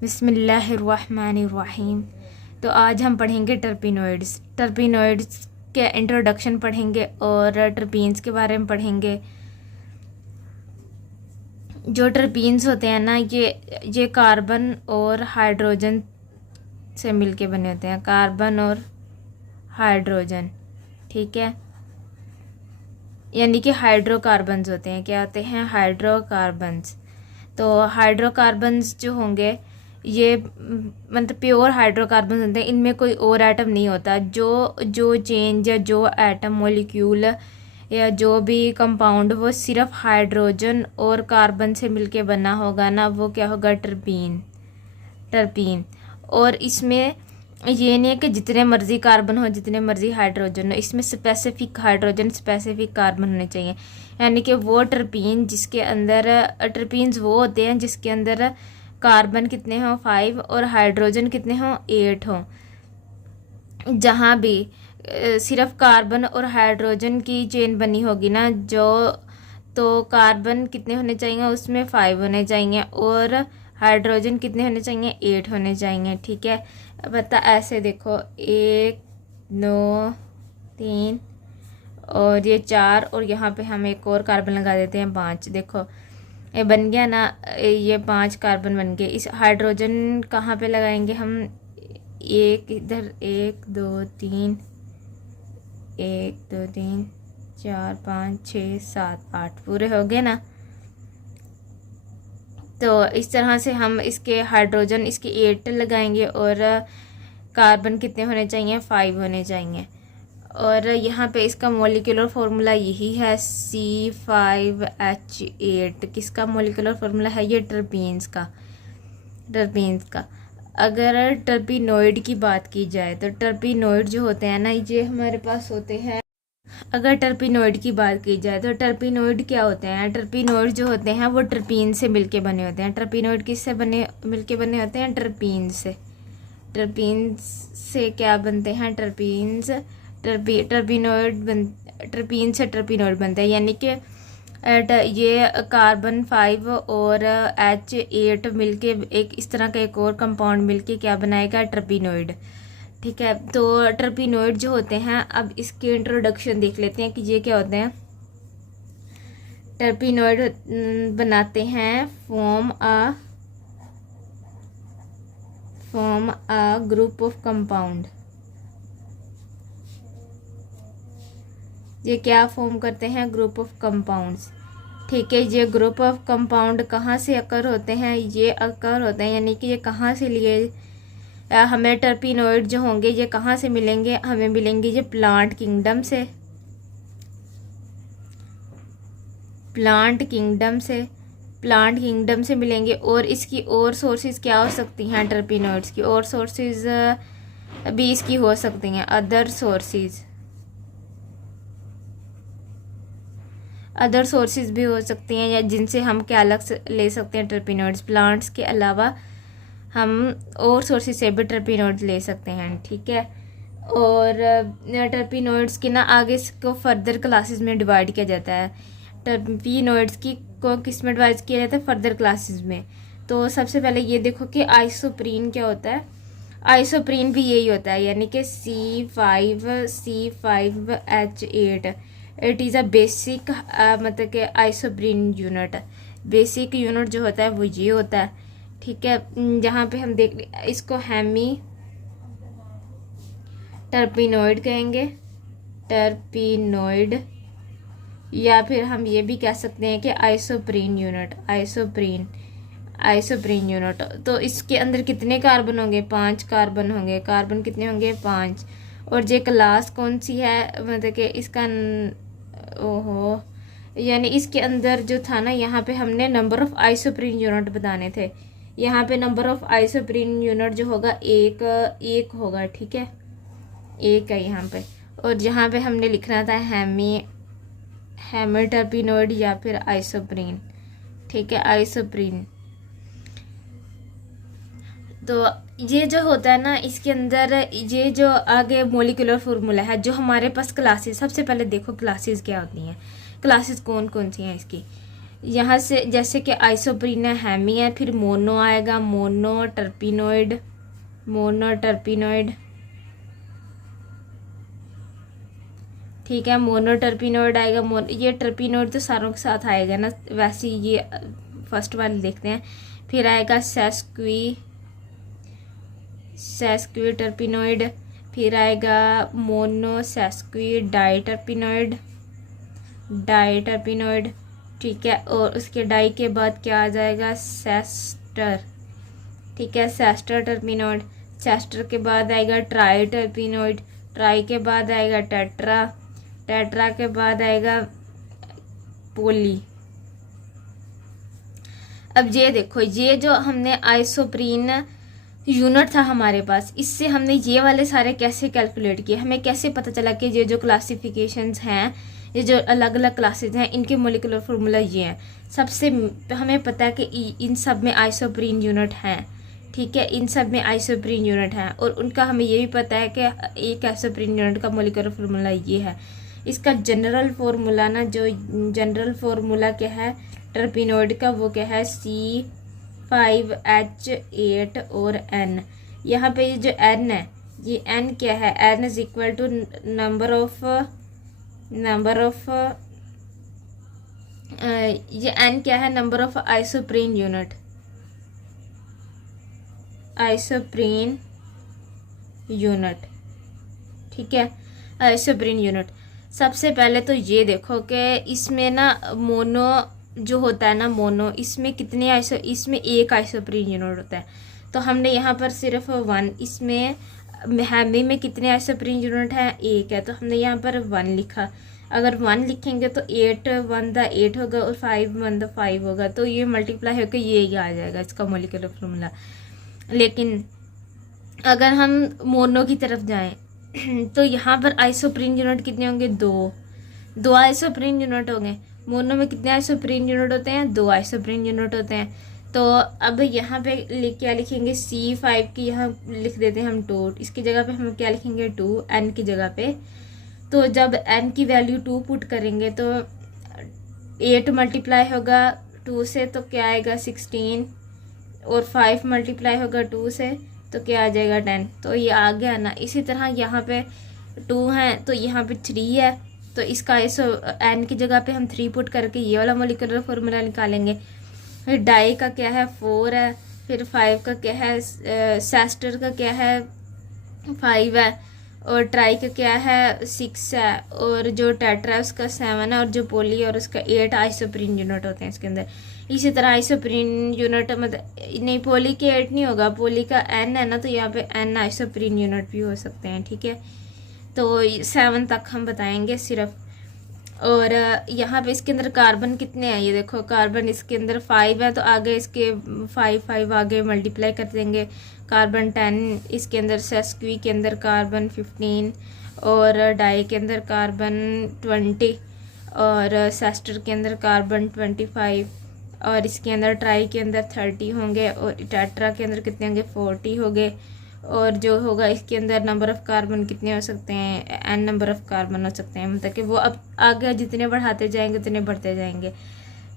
बिस्मिल्लाहिर्रहमानिर्रहीम। तो आज हम पढ़ेंगे टर्पिनोइड्स के इंट्रोडक्शन पढ़ेंगे और टर्पीन्स के बारे में पढ़ेंगे। जो टर्पीन्स होते हैं ना, ये कार्बन और हाइड्रोजन से मिलके बने होते हैं। कार्बन और हाइड्रोजन, ठीक है, यानी कि हाइड्रोकार्बन्स होते हैं। क्या होते हैं? हाइड्रोकार्बन्स। तो हाइड्रोकार्बन्स जो होंगे ये मतलब प्योर हाइड्रोकार्बन होते हैं, इनमें कोई और एटम नहीं होता। जो जो चेंज या जो एटम मॉलिक्यूल या जो भी कंपाउंड वो सिर्फ हाइड्रोजन और कार्बन से मिलके बना होगा ना, वो क्या होगा? टर्पीन। और इसमें ये नहीं है कि जितने मर्जी कार्बन हो जितने मर्जी हाइड्रोजन हो, इसमें स्पेसिफिक हाइड्रोजन स्पेसिफिक कार्बन होने चाहिए। यानी कि वो टर्पीन जिसके अंदर टर्पीन्स वो होते हैं जिसके अंदर कार्बन कितने हों? 5 और हाइड्रोजन कितने हों? 8 हों। जहाँ भी सिर्फ कार्बन और हाइड्रोजन की चेन बनी होगी ना, तो कार्बन कितने होने चाहिए? उसमें 5 होने चाहिए और हाइड्रोजन कितने होने चाहिए? 8 होने चाहिए, ठीक है। बता ऐसे देखो, 1 2 3 और ये 4 और यहाँ पे हम एक और कार्बन लगा देते हैं 5। देखो ये बन गया ना, ये 5 कार्बन बन गए। इस हाइड्रोजन कहाँ पे लगाएंगे हम? एक इधर, 1 2 3 1 2 3 4 5 6 7 8 पूरे हो गए ना। तो इस तरह से हम इसके हाइड्रोजन इसके 8 लगाएंगे और कार्बन कितने होने चाहिए? 5 होने चाहिए। और यहाँ पे इसका मॉलिक्यूलर फार्मूला यही है, C5H8। किसका मॉलिक्यूलर फार्मूला है? ये टर्पीन्स का। अगर टर्पीनोइड की बात की जाए तो टर्पीनोइड जो होते हैं ना, ये हमारे पास होते हैं। अगर टर्पीनोइड की बात की जाए तो टर्पीनोइड क्या होते हैं? टर्पीनोइड जो होते हैं वो टर्पीन से मिलके बने होते हैं। टर्पीनोइड किससे मिलके बने होते हैं? टर्पीन से। क्या बनते हैं? टर्पीन से टर्पीनोइड बनते हैं। यानी कि ये कार्बन 5 और H8 मिलके एक इस तरह का एक और कंपाउंड मिलके क्या बनाएगा? टर्पीनोइड, ठीक है। तो टर्पीनोइड जो होते हैं, अब इसके इंट्रोडक्शन देख लेते हैं कि ये क्या होते हैं। टर्पीनोइड बनाते हैं form a group of compound. ये क्या फॉर्म करते हैं? ग्रुप ऑफ कंपाउंड्स, ठीक है। ये ग्रुप ऑफ कंपाउंड कहाँ से अकर होते हैं? ये अकर होते हैं, यानी कि ये कहाँ से लिए हमें टर्पीनोइड जो होंगे ये कहाँ से मिलेंगे? हमें मिलेंगे ये प्लांट किंगडम से मिलेंगे। और इसकी और सोर्सेज क्या हो सकती हैं? टर्पीनोइड्स की और सोर्सेज भी इसकी हो सकती हैं। अदर सोर्सेज भी हो सकती हैं, या जिनसे हम क्या अलग ले सकते हैं टर्पीनोइड्स। प्लांट्स के अलावा हम और सोर्सेज से भी टर्पीनोइड्स ले सकते हैं, ठीक है। और टर्पीनोइड्स की ना आगे इसको फर्दर क्लासेस में डिवाइड किया जाता है। टर्पीनोइड्स को किस में डिवाइड किया जाता है? फर्दर क्लासेस में। तो सबसे पहले ये देखो कि आइसोप्रीन क्या होता है। आइसोप्रीन भी यही होता है, यानी कि C5H8। It is a basic मतलब कि आइसोप्रीन यूनिट। बेसिक यूनिट जो होता है वो ये होता है, ठीक है। जहाँ पे हम देख इसको हेमी टर्पीनोइड कहेंगे, टर्पीनोइड, या फिर हम ये भी कह सकते हैं कि आइसोप्रीन यूनिट। तो इसके अंदर कितने कार्बन होंगे? 5 कार्बन होंगे। कार्बन कितने होंगे? 5। और ये क्लास कौन सी है? मतलब कि इसका ओहो, यानी इसके अंदर जो था ना, यहाँ पे हमने नंबर ऑफ आइसोप्रीन यूनिट बताने थे। यहाँ पे नंबर ऑफ आइसोप्रीन यूनिट जो होगा एक होगा, ठीक है, एक है यहाँ पे। और जहाँ पे हमने लिखना था हेमी टर्पीनोइड या फिर आइसोप्रीन, ठीक है, आइसोप्रीन। तो ये जो होता है ना, इसके अंदर ये जो आगे मॉलिक्यूलर फार्मूला है, जो हमारे पास क्लासेस, सबसे पहले देखो क्लासेस क्या होती हैं, क्लासेस कौन कौन सी हैं इसकी। यहाँ से जैसे कि आइसोप्रीन है, हेमी है, फिर मोनो आएगा, मोनोटर्पिनोइड, मोनोटर्पिनोइड, ठीक है, मोनोटर्पिनोइड आएगा। ये टर्पिनोइड तो सारों के साथ आएगा ना, वैसे ये फर्स्ट वाले देखते हैं। फिर आएगा सेस्क्वी टर्पिनोइड, फिर आएगा मोनोसेस्क्वी डाइटर्पिनोइड, ठीक है। और उसके डाई के बाद क्या आ जाएगा, सेस्टर, ठीक है, सेस्टर टर्पिनोइड। सेस्टर के बाद आएगा ट्राई टर्पिनोइड, ट्राई के बाद आएगा टेट्रा, टेट्रा के बाद आएगा पोली। अब ये देखो, ये जो हमने आइसोप्रीन यूनिट था हमारे पास, इससे हमने ये वाले सारे कैसे कैलकुलेट किए, हमें कैसे पता चला कि ये जो क्लासिफिकेशंस हैं, ये जो अलग अलग क्लासेस हैं, इनके मोलिकुलर फार्मूला ये हैं। सबसे हमें पता है कि इन सब में आइसोप्रीन यूनिट हैं, ठीक है, इन सब में आइसोप्रीन यूनिट हैं। और उनका हमें ये भी पता है कि एक आइसोप्रीन यूनिट का मोलिकुलर फार्मूला ये है। इसका जनरल फार्मूला ना, जो जनरल फार्मूला क्या है टर्पिनोइड का, वो क्या है C5H8 और N। यहाँ पे जो N है, ये N क्या है, N is equal to number of ये N क्या है, नंबर ऑफ आइसोप्रीन यूनिट, ठीक है, आइसोप्रीन यूनिट। सबसे पहले तो ये देखो कि इसमें ना मोनो जो होता है ना, मोनो, इसमें कितने इसमें एक आइसोप्रीन यूनिट होता है। तो हमने यहाँ पर सिर्फ 1, इसमें हेमी में कितने आइसोप्रीन यूनिट हैं, एक है, तो हमने यहाँ पर 1 लिखा। अगर 1 लिखेंगे तो 8 1 द 8 होगा और 5 1 द 5 होगा, तो ये मल्टीप्लाई होकर ये आ जाएगा इसका मोलिकुलर फार्मूला। लेकिन अगर हम मोनो की तरफ जाएं तो यहाँ पर आइसोप्रीन यूनिट कितने होंगे, 2 आइसोप्रीन यूनिट होंगे। मोनो में कितने आइसोप्रीन यूनिट होते हैं, 2 आइसोप्रीन यूनिट होते हैं। तो अब यहाँ पे क्या लिखेंगे, C5 की यहाँ लिख देते हैं हम 2, इसकी जगह पे हम क्या लिखेंगे 2, N की जगह पे। तो जब N की वैल्यू 2 पुट करेंगे तो 8 मल्टीप्लाई होगा 2 से तो क्या आएगा 16, और 5 मल्टीप्लाई होगा 2 से तो क्या आ जाएगा 10। तो ये आ गया ना। इसी तरह यहाँ पे 2 है तो यहाँ पे 3 है, तो इसका N की जगह पे हम 3 पुट करके ये वाला मोलिकुलर फार्मूला निकालेंगे। फिर डाई का क्या है 4 है, फिर 5 का क्या है, सेस्टर का क्या है 5 है, और ट्राई का क्या है 6 है, और जो टेट्रा है उसका 7 है, और जो पोली और उसका 8 आइसोप्रीन यूनिट होते हैं इसके अंदर। इसी तरह आइसोप्रीन यूनिट मतलब नहीं, पोली के 8 नहीं होगा, पोली का N है ना, तो यहाँ पे N आइसोप्रीन यूनिट भी हो सकते हैं, ठीक है। तो 7 तक हम बताएंगे सिर्फ। और यहाँ पे इसके अंदर कार्बन कितने हैं, ये देखो कार्बन इसके अंदर 5 है, तो आगे इसके 5 आगे मल्टीप्लाई कर देंगे, कार्बन 10, इसके अंदर सेस्क्वी के अंदर कार्बन 15, और डाई के अंदर कार्बन 20, और सेस्टर के अंदर कार्बन 25, और इसके अंदर ट्राई के अंदर 30 होंगे, और टेट्रा के अंदर कितने होंगे 40 हो गए। और जो होगा इसके अंदर नंबर ऑफ़ कार्बन कितने हो सकते हैं, N नंबर ऑफ़ कार्बन हो सकते हैं, मतलब कि वो अब आगे जितने बढ़ाते जाएंगे उतने बढ़ते जाएंगे,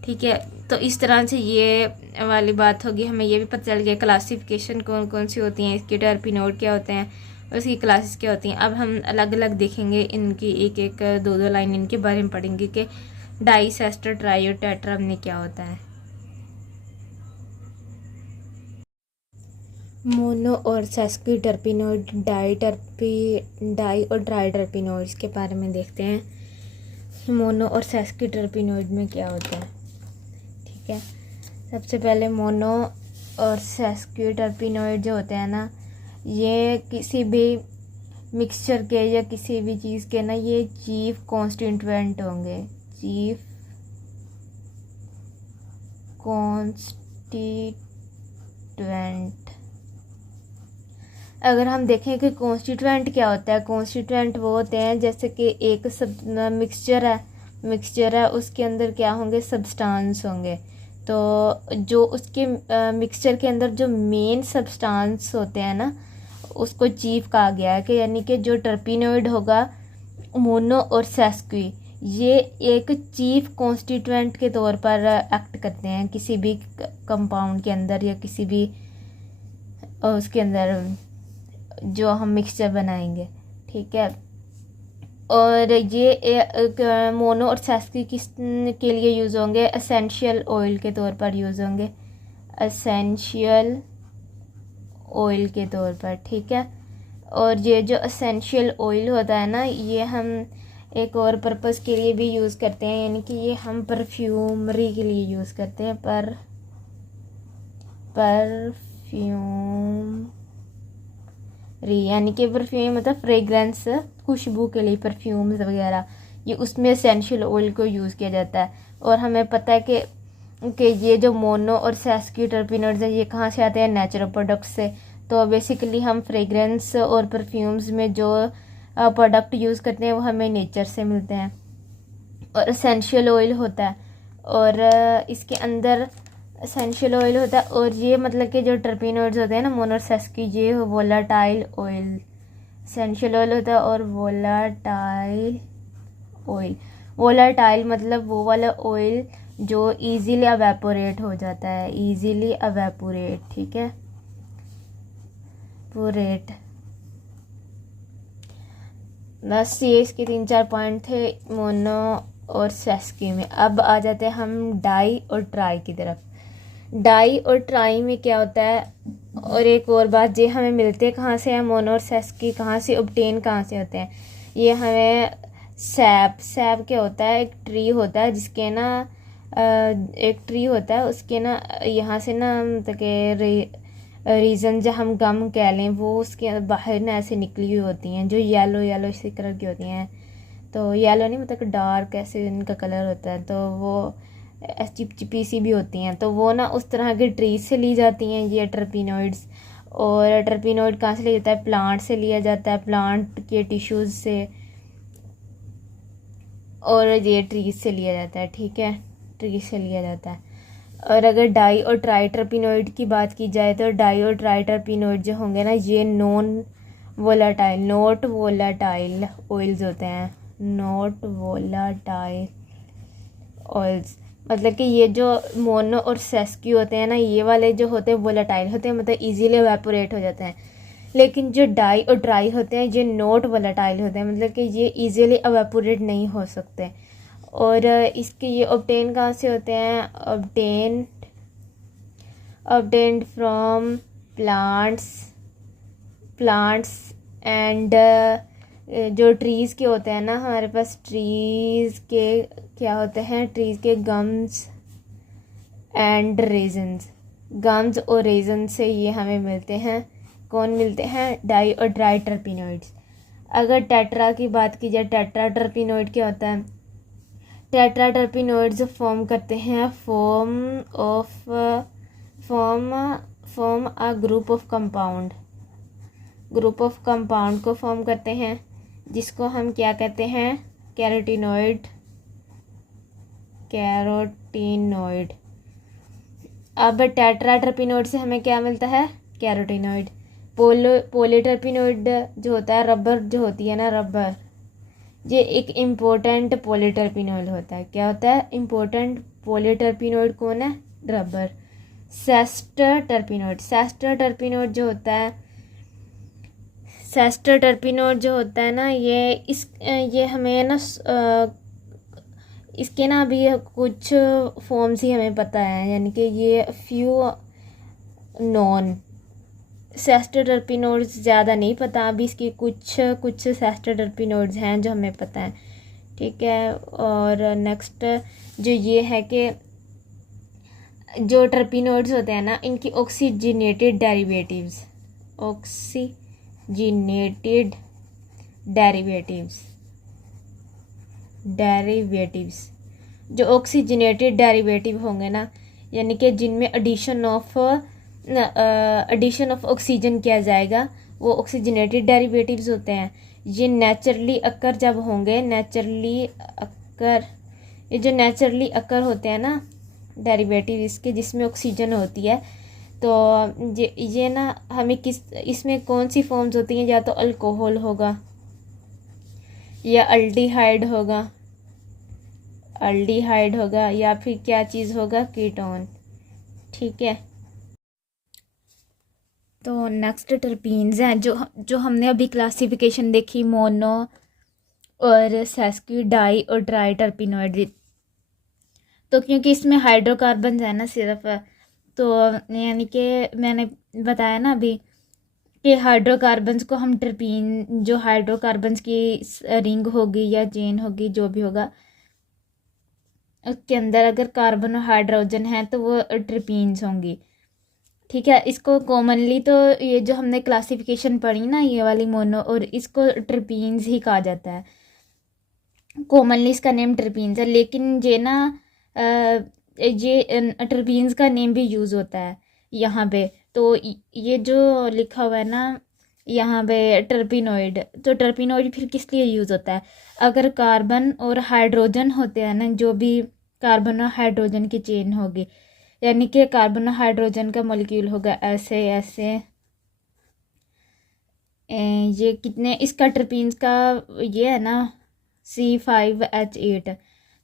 ठीक है। तो इस तरह से ये वाली बात होगी। हमें ये भी पता चल गया क्लासिफिकेशन कौन कौन सी होती हैं, इसके टर्पिनोइड क्या होते हैं, उसकी क्लासेस क्या होती हैं। अब हम अलग अलग देखेंगे, इनकी एक एक 2 लाइन इनके बारे में पढ़ेंगे कि डाई, सेस्टर, ट्राई और टेट्रा में क्या होता है। मोनो और सेस्क्वी टर्पिनोइड, डाई और ट्राई टर्पिनोइड्स के बारे में देखते हैं। मोनो और सेस्क्वी टर्पिनोइड में क्या होता है, ठीक है। सबसे पहले मोनो और सेस्क्वी टर्पिनोइड जो होते हैं ना, ये किसी भी मिक्सचर के या किसी भी चीज़ के ना ये चीफ कॉन्स्टिट्यूएंट होंगे, चीफ कॉन्स्टिट्यूएंट। अगर हम देखें कि कॉन्स्टिट्यूएंट क्या होता है, कॉन्स्टिट्यूएंट वो होते हैं जैसे कि एक सब मिक्सचर है उसके अंदर क्या होंगे, सब्सटेंस होंगे। तो जो उसके मिक्सचर के अंदर जो मेन सब्सटेंस होते हैं ना, उसको चीफ कहा गया है कि यानी कि जो टर्पिनोइड होगा मोनो और सेस्क्वी, ये एक चीफ कॉन्स्टिट्यूएंट के तौर पर एक्ट करते हैं किसी भी कंपाउंड के अंदर या किसी भी उसके अंदर जो हम मिक्सचर बनाएंगे, ठीक है। और ये मोनो और सेस्की किस के लिए यूज़ होंगे? एसेंशियल ऑयल के तौर पर यूज़ होंगे, एसेंशियल ऑयल के तौर पर, ठीक है। और ये जो एसेंशियल ऑयल होता है ना, ये हम एक और पर्पस के लिए भी यूज़ करते हैं, यानी कि ये हम परफ्यूमरी के लिए यूज़ करते हैं। परफ्यूमरी यानी कि परफ्यूम मतलब फ्रेग्रेंस, खुशबू के लिए परफ्यूम्स वगैरह, ये उसमें एसेंशियल ऑयल को यूज़ किया जाता है। और हमें पता है कि ये जो मोनो और सेस्की टर्पिनोइड्स हैं ये कहाँ से आते हैं? नेचुरल प्रोडक्ट्स से। तो बेसिकली हम फ्रेग्रेंस और परफ्यूम्स में जो प्रोडक्ट यूज़ करते हैं वो हमें नेचर से मिलते हैं। और एसेंशियल ऑयल होता है, और इसके अंदर एसेंशियल ऑयल होता है। और ये मतलब कि जो टर्पिनोइड्स होते हैं ना, मोनो और सेस्की, ये वोलाटाइल ऑयल, एसेंशियल ऑयल होता है और वोलाटाइल ऑयल। वोलाटाइल मतलब वो वाला ऑयल जो इजीली अवेपोरेट हो जाता है, इजीली अवेपोरेट, ठीक है, पोरेट। बस ये इसके 3-4 पॉइंट थे मोनो और सेस्की में। अब आ जाते हैं हम डाई और ट्राई की तरफ। डाई और ट्राई में क्या होता है? और एक और बात, ये हमें मिलते कहाँ से हैं? मोनो और सेस्की कहाँ से ऑब्टेन कहाँ से होते हैं? ये हमें सैप क्या होता है? एक ट्री होता है जिसके ना एक ट्री होता है, उसके ना यहाँ से ना मतलब कि रीज़न जो हम गम कह लें, वो उसके बाहर ना ऐसे निकली हुई होती हैं जो येलो इसी कलर की होती हैं। तो येलो नहीं मतलब डार्क ऐसे इनका कलर होता है, तो वो चिपचिपी सी भी होती हैं। तो वो ना उस तरह के ट्रीज से ली जाती हैं ये टर्पिनोइड्स। और टर्पिनोइड कहाँ से लिया जाता है? प्लांट से लिया जाता है, प्लांट के टिश्यूज़ से, और ये ट्रीज से लिया जाता है, ठीक है, ट्रीज से लिया जाता है। और अगर डाई और ट्राई टर्पिनोइड की बात की जाए तो डाई और ट्राई टर्पिनोइड जो होंगे ना, ये नॉट वोलाटाइल ऑयल्स होते हैं, नॉट वोलाटाइल ऑयल्स। मतलब कि ये जो मोनो और सेस्की होते हैं ना, ये वाले जो होते हैं वोलाटाइल होते हैं, मतलब इजीली एवेपोरेट हो जाते हैं। लेकिन जो डाई और ट्राई होते हैं ये नॉट वोलाटाइल होते हैं, मतलब कि ये इजीली एवेपोरेट नहीं हो सकते। और इसके ये ऑब्टेन कहाँ से होते हैं? ऑब्टेन्ड फ्रॉम प्लांट्स एंड जो ट्रीज़ के होते हैं ना, हमारे पास ट्रीज़ के क्या होते हैं? ट्रीज़ के गम्स एंड रेजन्स, गम्स और रेजन से ये हमें मिलते हैं। कौन मिलते हैं? डाई और ट्राई टर्पिनोइड्स। अगर टेट्रा की बात की जाए, टेट्रा टर्पिनोइड क्या होता है? टेट्रा टर्पिनोइड्स फॉर्म करते हैं form a group of compound को फॉर्म करते हैं, जिसको हम क्या कहते हैं? कैरोटीनोइड। अब टेट्रा टर्पिनोइड से हमें क्या मिलता है? कैरोटीनोइड। पोलीटर्पिनोइड जो होता है, रबर जो होती है ना, रबर, ये एक इम्पोर्टेंट पोलीटर्पिनोइड होता है। क्या होता है? इम्पोर्टेंट पोलीटर्पिनोइड कौन है? रबर। सेस्टर टर्पिनोइड जो होता है ना, ये हमें ना इसके ना अभी कुछ फॉर्म्स ही हमें पता है, यानी कि ये फ्यू नॉन सेस्टर टर्पिनोइड्स ज़्यादा नहीं पता अभी, इसकी कुछ सेस्टर टर्पिनोइड्स हैं जो हमें पता है, ठीक है। और नेक्स्ट जो ये है कि जो टर्पिनोइड्स होते हैं ना, इनकी ऑक्सीजनेटेड डेरिवेटिव्स जो ऑक्सीजनेटेड डेरिवेटिव होंगे ना, यानी कि जिनमें एडिशन ऑफ ऑक्सीजन किया जाएगा, वो ऑक्सीजनेटेड डेरिवेटिव्स होते हैं। ये नेचुरली अकर जब होंगे, ये जो नेचुरली अकर होते हैं ना डेरिवेटिव इसके, जिसमें ऑक्सीजन होती है, तो ये ना हमें इसमें कौन सी फॉर्म्स होती हैं? या तो अल्कोहल होगा या अल्डिहाइड होगा, अल्डिहाइड होगा या फिर क्या चीज़ होगा, कीटोन। ठीक है, तो नेक्स्ट टर्पीन्स हैं जो जो हमने अभी क्लासिफिकेशन देखी, मोनो और सेस्क्यू, डाई और ट्राई टर्पिनोइड। तो क्योंकि इसमें हाइड्रोकार्बन है ना सिर्फ, तो यानी कि मैंने बताया ना अभी कि हाइड्रोकार्बन्स को हम टर्पीन, जो हाइड्रोकार्बन्स की रिंग होगी या चेन होगी जो भी होगा, उसके अंदर अगर कार्बन और हाइड्रोजन है तो वो ट्रिपीन्स होंगी। ठीक है, इसको कॉमनली तो ये जो हमने क्लासिफिकेशन पढ़ी ना ये वाली मोनो, और इसको ट्रिपीन्स ही कहा जाता है। कॉमनली इसका नेम ट्रिपीन्स है, लेकिन ये ना ये ट्रिपीन्स का नेम भी यूज़ होता है यहाँ पे। तो ये जो लिखा हुआ है ना यहाँ पे टर्पिनोइड, तो टर्पिनोइड फिर किस लिए यूज़ होता है? अगर कार्बन और हाइड्रोजन होते हैं ना, जो भी कार्बन और हाइड्रोजन की चेन होगी, यानी कि कार्बन और हाइड्रोजन का मॉलिक्यूल होगा ऐसे ऐसे, ये कितने, इसका टर्पीन्स का ये है ना C5H8,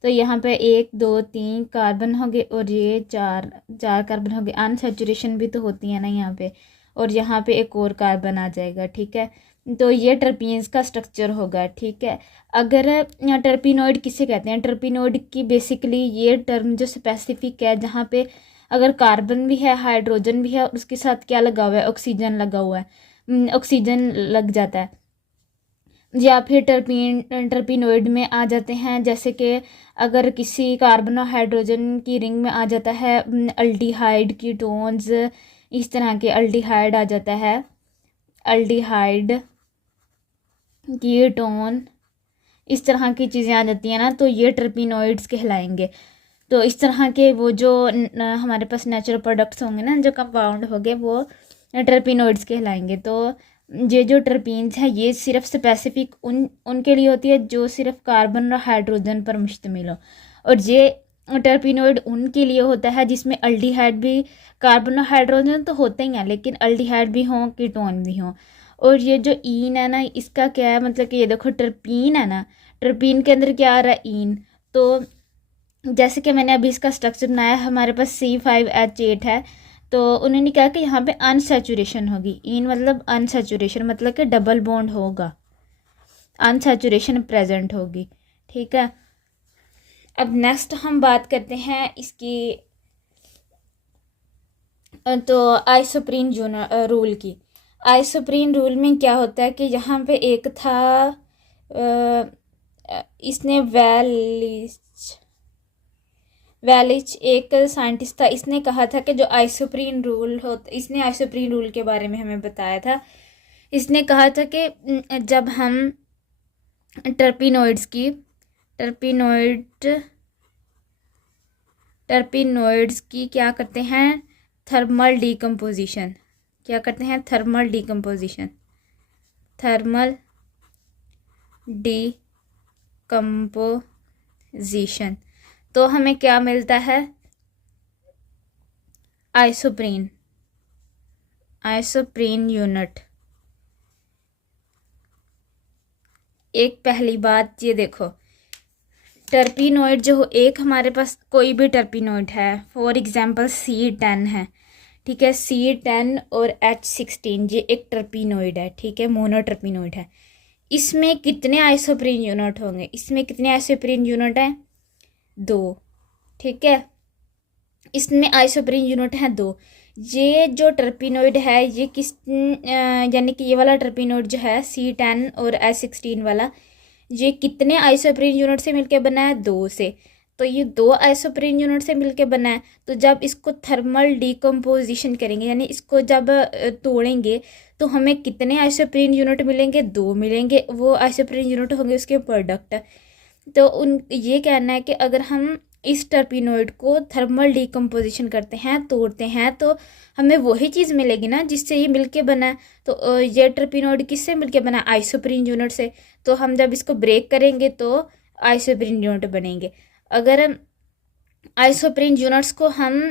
तो यहाँ पे 1 2 3 कार्बन हो गए और ये चार कार्बन हो गए। अनसैचुरेशन भी तो होती है ना यहाँ पे, और यहाँ पे एक और कार्बन आ जाएगा। ठीक है, तो ये टर्पीन्स का स्ट्रक्चर होगा। ठीक है, अगर टर्पिनोइड किसे कहते हैं? टर्पिनोइड की बेसिकली ये टर्म जो स्पेसिफिक है, जहाँ पे अगर कार्बन भी है, हाइड्रोजन भी है, और उसके साथ क्या लगा हुआ है? ऑक्सीजन लगा हुआ है, ऑक्सीजन लग जाता है। या फिर टर्पिनोइड में आ जाते हैं, जैसे कि अगर किसी कार्बन और हाइड्रोजन की रिंग में आ जाता है अल्डिहाइड, कीटोन्स, इस तरह के अल्डिहाइड आ जाता है, अल्डिहाइड, कीटोन, इस तरह की चीज़ें आ जाती हैं ना, तो ये टर्पिनोइड्स कहलाएंगे। तो इस तरह के वो जो हमारे पास नेचुरल प्रोडक्ट्स होंगे ना, जो कंपाउंड होंगे, वो टर्पिनोइड्स कहलाएंगे। तो ये जो टर्पीन्स हैं ये सिर्फ स्पेसिफिक उनके लिए होती है जो सिर्फ कार्बन और हाइड्रोजन पर मुश्तमिल हो, और ये टर्पिनोइड उनके लिए होता है जिसमें अल्डिहाइड भी, कार्बन और हाइड्रोजन तो होते ही हैं, लेकिन अल्डिहाइड भी हों, कीटोन भी हों। और ये जो ईन है ना, इसका क्या है मतलब कि ये देखो टर्पीन है ना, टर्पीन के अंदर क्या आ रहा है? ईन। तो जैसे कि मैंने अभी इसका स्ट्रक्चर बनाया, हमारे पास C5H8 है, तो उन्होंने कहा कि यहाँ पे अनसैचुरेशन होगी। इन मतलब अनसैचुरेशन, मतलब कि डबल बॉन्ड होगा, अनसैचुरेशन प्रेजेंट होगी। ठीक है, अब नेक्स्ट हम बात करते हैं इसकी तो आइसोप्रीन रूल की। आइसोप्रीन रूल में क्या होता है कि यहाँ पे एक था इसने वेलिच एक साइंटिस्ट था, इसने कहा था कि जो आइसोप्रीन रूल होता, इसने आइसोप्रीन रूल के बारे में हमें बताया था। इसने कहा था कि जब हम टर्पिनोइड्स की क्या करते हैं? Thermal decomposition. क्या करते हैं? Thermal decomposition. तो हमें क्या मिलता है? Isoprene unit. एक पहली बात ये देखो, टर्पिनोइड जो एक हमारे पास कोई भी टर्पिनोइड है, फॉर एग्जांपल C10 है, ठीक है, C10 और H16 ये एक टर्पिनोइड है, ठीक है, मोनोटर्पिनोइड है। इसमें कितने आइसोप्रीन यूनिट होंगे? इसमें कितने आइसोप्रीन यूनिट हैं? 2। ठीक है, इसमें आइसोप्रीन यूनिट हैं 2। ये जो टर्पिनोइड है ये किस यानी कि ये वाला टर्पिनोइड जो है C10 और H16 वाला, ये कितने आइसोप्रीन यूनिट से मिलकर बना है? 2 से। तो ये 2 आइसोप्रीन यूनिट से मिलकर बना है। तो जब इसको थर्मल डिकम्पोजिशन करेंगे, यानी इसको जब तोड़ेंगे, तो हमें कितने आइसोप्रीन यूनिट मिलेंगे? 2 मिलेंगे। वो आइसोप्रीन यूनिट होंगे उसके प्रोडक्ट। तो ये कहना है कि अगर हम इस टर्पिनोइड को थर्मल डिकम्पोजिशन करते हैं, तोड़ते हैं, तो हमें वही चीज़ मिलेगी ना जिससे ये मिलके बना है। तो ये टर्पिनोइड किससे मिलके बना? आइसोप्रीन यूनिट से। तो हम जब इसको ब्रेक करेंगे तो आइसोप्रीन यूनिट बनेंगे। अगर आइसोप्रीन यूनिट्स को हम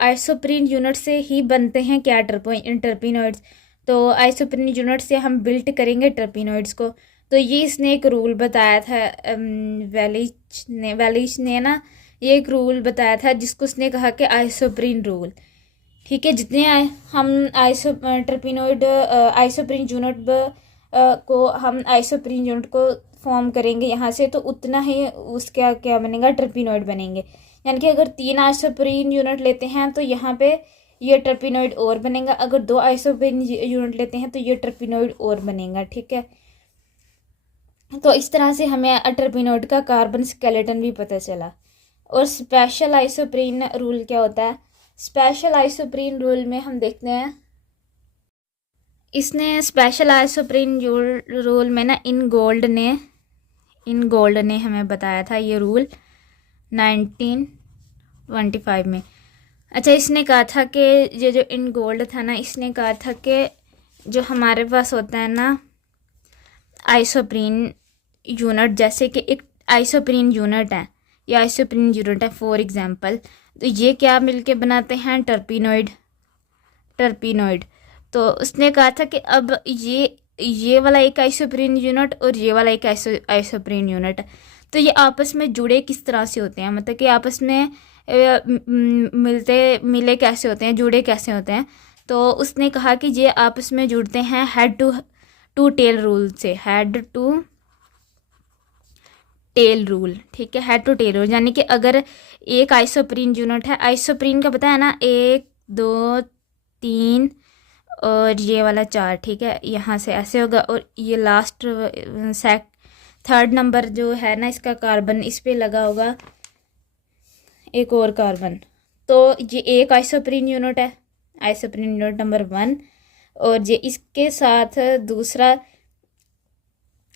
आइसोप्रीन यूनिट से ही बनते हैं क्या? टर्पिनोइड्स। तो आइसोप्रीन यूनिट से हम बिल्ट करेंगे टर्पिनोइड्स को। तो ये इसने एक रूल बताया था, वेलिच ने ना ये एक रूल बताया था जिसको उसने कहा कि आइसोप्रीन रूल। ठीक है, जितने हम आइसोप्रीन यूनिट को हम आइसोप्रीन यूनिट को फॉर्म करेंगे यहाँ से, तो उतना ही उसका क्या बनेगा, टर्पिनोइड बनेंगे। यानी कि अगर 3 आइसोप्रीन यूनिट लेते हैं तो यहाँ पे ये टर्पिनोइड और बनेगा, अगर 2 आइसोप्रीन यूनिट लेते हैं तो ये टर्पिनोइड और बनेगा। ठीक है, तो इस तरह से हमें टर्पिनोइड का कार्बन स्केलेटन भी पता चला। और स्पेशल आइसोप्रीन रूल क्या होता है? स्पेशल आइसोप्रीन रूल में हम देखते हैं, इसने स्पेशल आइसोप्रीन रूल में ना इन गोल्ड ने हमें बताया था ये रूल 1925 में। अच्छा, इसने कहा था कि ये जो इन गोल्ड था ना, इसने कहा था कि जो हमारे पास होता है ना आइसोप्रीन यूनिट, जैसे कि एक आइसोप्रीन यूनिट है, ये आइसोप्रीन यूनिट है फॉर एग्जांपल, तो ये क्या मिलके बनाते हैं, टर्पिनोइड। तो उसने कहा था कि अब ये वाला एक आइसोप्रीन यूनिट और ये वाला एक आइसोप्रीन यूनिट, तो ये आपस में जुड़े किस तरह से होते हैं, मतलब कि आपस में मिले कैसे होते हैं, जुड़े कैसे होते हैं। तो उसने कहा कि ये आपस में जुड़ते हैं हेड टू टेल रूल से, हेड टू टेल रूल। ठीक है, हेड टू टेल रूल, यानी कि अगर एक आइसोप्रीन यूनिट है, आइसोप्रीन का पता है ना 1 2 3 और ये वाला 4। ठीक है, यहाँ से ऐसे होगा और ये लास्ट थर्ड नंबर जो है ना इसका कार्बन, इस पे लगा होगा एक और कार्बन। तो ये एक आइसोप्रीन यूनिट है, आइसोप्रीन यूनिट नंबर 1, और ये इसके साथ दूसरा,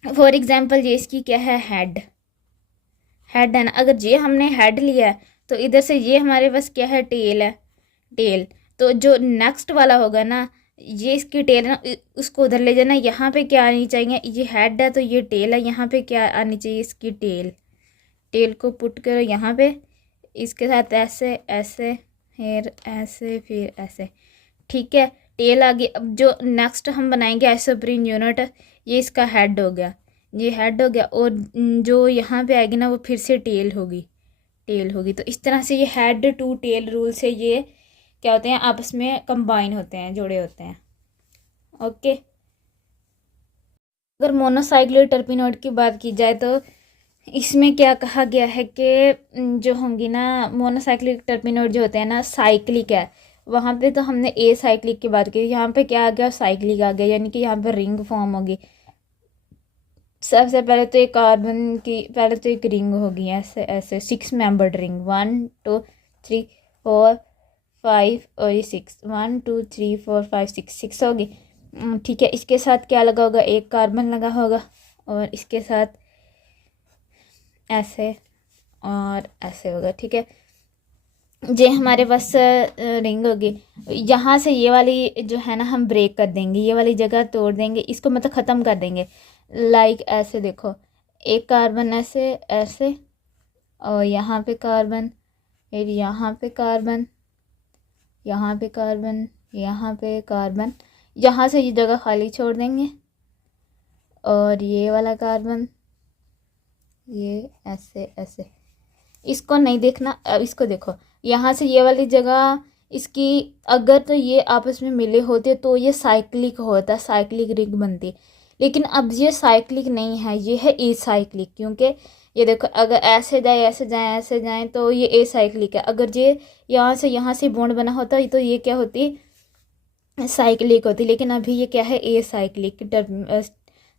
फॉर एग्जांपल ये इसकी क्या है, हेड है ना। अगर ये हमने हेड लिया है तो इधर से ये हमारे पास क्या है, टेल है, टेल। तो जो नेक्स्ट वाला होगा ना, ये इसकी टेल है ना, उसको उधर ले जाना। यहाँ पे क्या आनी चाहिए, ये हेड है तो ये टेल है, यहाँ पे क्या आनी चाहिए, इसकी टेल को पुट करो यहाँ पे, इसके साथ ऐसे ऐसे, फिर ऐसे, फिर ऐसे। ठीक है, टेल आ गई। अब जो नेक्स्ट हम बनाएंगे आइसोप्रीन यूनिट, ये इसका हेड हो गया, ये हेड हो गया, और जो यहाँ पे आएगी ना वो फिर से टेल होगी। तो इस तरह से ये हेड टू टेल रूल से ये क्या होते हैं, आपस में कंबाइन होते हैं, जुड़े होते हैं। ओके, अगर मोनोसाइक्लिक टर्पिनोइड की बात की जाए तो इसमें क्या कहा गया है कि जो होंगी ना मोनोसाइक्लिक टर्पिनोइड जो होते हैं ना साइक्लिक है, वहाँ पे तो हमने ए साइक्लिक की बात की, यहाँ पे क्या आ गया, साइक्लिक आ गया, यानी कि यहाँ पे रिंग फॉर्म होगी। सबसे पहले तो एक कार्बन की पहले तो एक रिंग होगी ऐसे ऐसे 6 मेंबर्ड रिंग, 1 2 3 4 5 और ये 6, 1 2 3 4 5 6 होगी। ठीक है, इसके साथ क्या लगा होगा, एक कार्बन लगा होगा, और इसके साथ ऐसे और ऐसे होगा। ठीक है, ये हमारे पास रिंग होगी। यहाँ से ये वाली जो है ना हम ब्रेक कर देंगे, ये वाली जगह तोड़ देंगे, इसको मतलब ख़त्म कर देंगे। लाइक ऐसे देखो, एक कार्बन ऐसे ऐसे, और यहाँ पे कार्बन, फिर यहाँ पे कार्बन, यहाँ पे कार्बन, यहाँ पे कार्बन, यहाँ से ये जगह खाली छोड़ देंगे, और ये वाला कार्बन, ये ऐसे ऐसे। इसको नहीं देखना, अब इसको देखो, यहाँ से ये वाली जगह इसकी, अगर तो ये आपस में मिले होते तो ये साइक्लिक होता, साइक्लिक रिंग बनती, लेकिन अब ये साइक्लिक नहीं है, ये है ए साइक्लिक। क्योंकि ये देखो, अगर ऐसे जाए ऐसे जाए ऐसे जाए तो ये ए साइक्लिक है। अगर ये यहाँ से बॉन्ड बना होता तो ये क्या होती, साइक्लिक होती। लेकिन अभी ये क्या है, ए साइक्लिक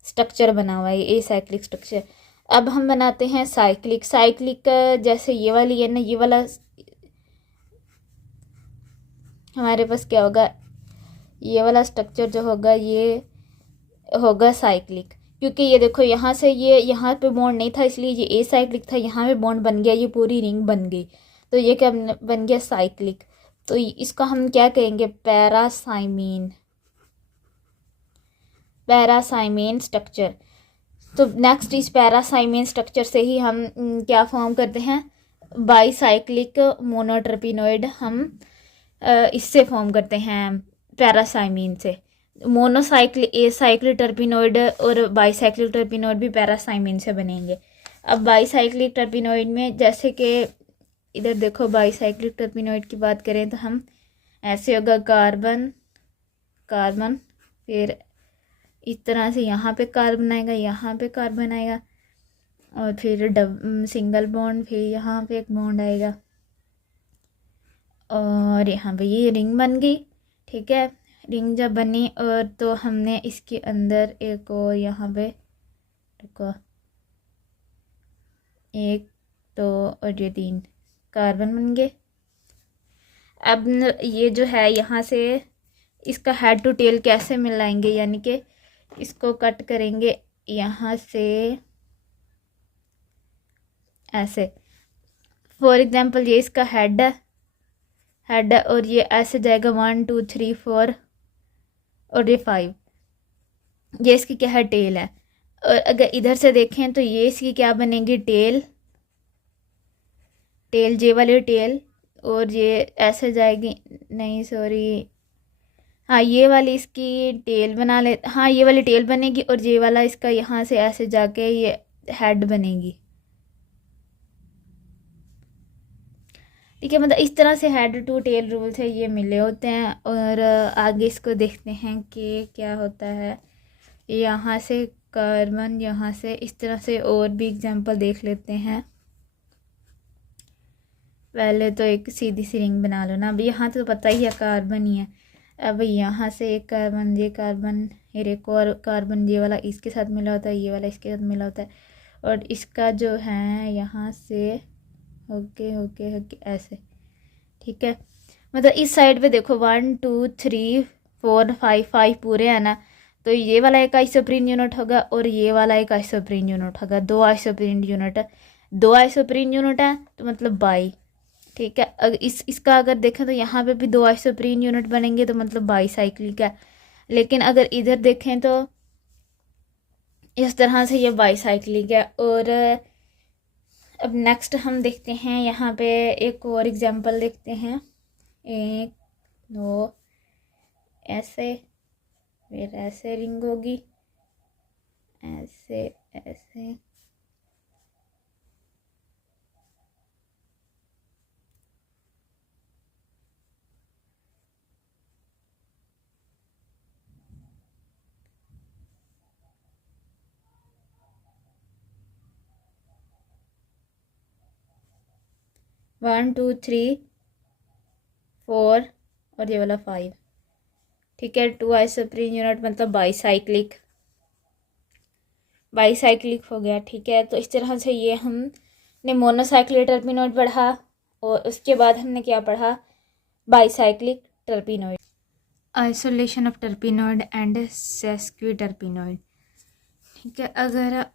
स्ट्रक्चर बना हुआ है, ए साइक्लिक स्ट्रक्चर। अब हम बनाते हैं साइक्लिक। का जैसे ये वाली है ना, ये वाला हमारे पास क्या होगा, ये वाला स्ट्रक्चर जो होगा ये होगा साइक्लिक। क्योंकि ये देखो, यहाँ से ये यहाँ पे बॉन्ड नहीं था, इसलिए ये ए साइक्लिक था, यहाँ पे बॉन्ड बन गया, ये पूरी रिंग बन गई, तो ये क्या बन गया, साइक्लिक। तो इसका हम क्या कहेंगे, पैरासाइमेन स्ट्रक्चर। तो नेक्स्ट इस पैरासाइमेन स्ट्रक्चर से ही हम क्या फॉर्म करते हैं, बाईसाइक्लिक मोनोटर्पिनोइड हम इससे फॉर्म करते हैं, पैरासाइमीन से। मोनोसाइक्लिक एसाइक्लिक टर्पिनोइड और बाईसाइक्लिक टर्पिनोइड भी पैरासाइमिन से बनेंगे। अब बाईसाइक्लिक टर्पिनोइड में जैसे कि इधर देखो, बाईसाइक्लिक टर्पिनोइड की बात करें तो हम ऐसे होगा कार्बन कार्बन, फिर इस तरह से यहाँ पे कार्बन आएगा, यहाँ पे कार्बन आएगा, और फिर सिंगल बॉन्ड, फिर यहाँ पे एक बॉन्ड आएगा, और यहाँ पे ये रिंग बन गई। ठीक है, रिंग जब बनी और तो हमने इसके अंदर एक और यहाँ पे रुको, एक दो और ये 3 कार्बन बन गए। अब ये जो है यहाँ से इसका हेड टू टेल कैसे मिलाएंगे, यानी कि इसको कट करेंगे यहाँ से ऐसे। फॉर एग्जांपल ये इसका हेड है और ये ऐसे जाएगा 1 2 3 4 और ये 5, ये इसकी क्या है, टेल है। और अगर इधर से देखें तो ये इसकी क्या बनेगी, टेल, जे वाली टेल, और ये ऐसे जाएगी, नहीं सॉरी, हाँ ये वाली इसकी टेल बना ले, हाँ ये वाली टेल बनेगी और ये वाला इसका यहाँ से ऐसे जाके ये हेड बनेगी। ठीक है, मतलब इस तरह से हेड टू टेल रूल से ये मिले होते हैं। और आगे इसको देखते हैं कि क्या होता है। यहाँ से कार्बन, यहाँ से इस तरह से और भी एग्जांपल देख लेते हैं। पहले तो एक सीधी सी रिंग बना लो ना। अब यहाँ तो पता ही है कार्बन ही है। अब यहाँ से एक कार्बन, ये कार्बन, फिर एक और कार्बन, ये वाला इसके साथ मिला होता है, ये वाला इसके साथ मिला होता है, और इसका जो है यहाँ से होके होके होके ऐसे। ठीक है, मतलब इस साइड पे देखो 1 2 3 4 5 पूरे है ना, तो ये वाला एक आइसोप्रीन यूनिट होगा और ये वाला एक आइसोप्रीन यूनिट होगा। 2 आइसोप्रीन यूनिट है, 2 आइसोप्रीन यूनिट है तो मतलब बाई। ठीक है, अगर इसका अगर देखें तो यहाँ पे भी 2 आइसोप्रीन यूनिट बनेंगे तो मतलब बाईसाइक्लिक है। लेकिन अगर इधर देखें तो इस तरह से ये बाईसाइक्लिक है। और अब नेक्स्ट हम देखते हैं, यहाँ पे एक और एग्जांपल देखते हैं। 1 2 ऐसे, फिर ऐसे रिंग होगी, ऐसे ऐसे, 1 2 3 4 और ये वाला 5। ठीक है, 2 आइसोप्रीन यूनिट मतलब बाईसाइक्लिक हो गया। ठीक है, तो इस तरह से ये हमने मोनोसाइक्लिक टर्पिनोइड पढ़ा और उसके बाद हमने क्या पढ़ा, bicyclic terpenoid, isolation of terpenoid and sesqui terpenoid. ठीक है, अगर